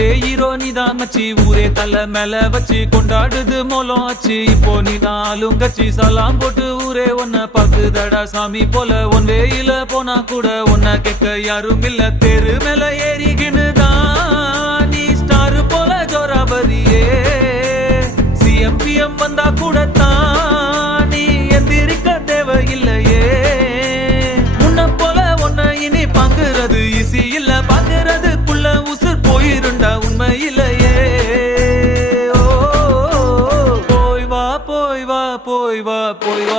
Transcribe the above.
Birthday hero நீதான் மச்சி, ஊரே தலை மேல வச்சு கொண்டாடுது மோலம் ஆச்சு. இப்போ நீதான் ஆளுங்கச்சி, சலாம் போட்டு ஊரே உன்னை பாக்குதடா சாமி போல. ஒன் வேயில போனா கூட உன்னை கேட்க யாரும் இல்ல. தெரு மேல ஏறிக்கினுதான் நீ ஸ்டார் போல ஜோராபரியே. சிஎம்பிஎம் வந்தா கூட தான் நீ எந்திரிக்க தேவையில்லையே. முன்ன போல ஒன்ன இனி பாக்குறது ஈஸி இல்ல, பாக்குறதுக்குள்ள உசுர் போயிருண்டா உண்மையிலையே. போய் வா போய் வா போய் வா போய் வா.